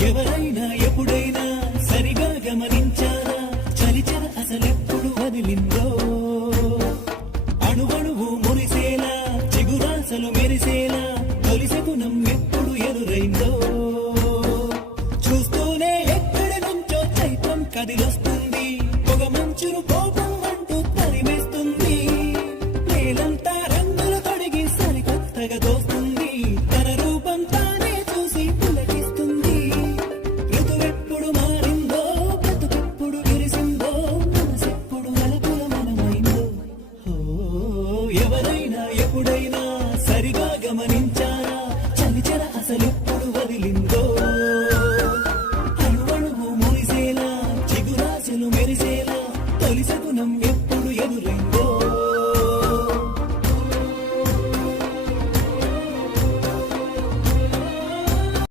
ఎవరైనా ఎప్పుడైనా సరిగా గమనించారా చలిచర అసలెప్పుడు వదిలిందో అణువణువు మురిసేలా చిగురాసలు మెరిసేలా తొలిసెగుణం ఎప్పుడు ఎదురైందో చూస్తూనే ఎక్కడి నుంచో చైత్రం కదిలొస్తుంది పొగ మంచును కోపం అంటూ తరిమేస్తుంది నేలంతా రంగులు తొడిగి సరికొత్తగా దోస్తుంది తన రూపం తానే చూసి పులకిస్తుంది ఋతువెప్పుడు మారిందో బ్రతుకెప్పుడు విరిసిందో మనసెప్పుడు వలపుల మనమైందో ఎవరైనా ఎప్పుడైనా సరిగా గమనించారా చలిచర అసలెప్పుడు వదిలిందో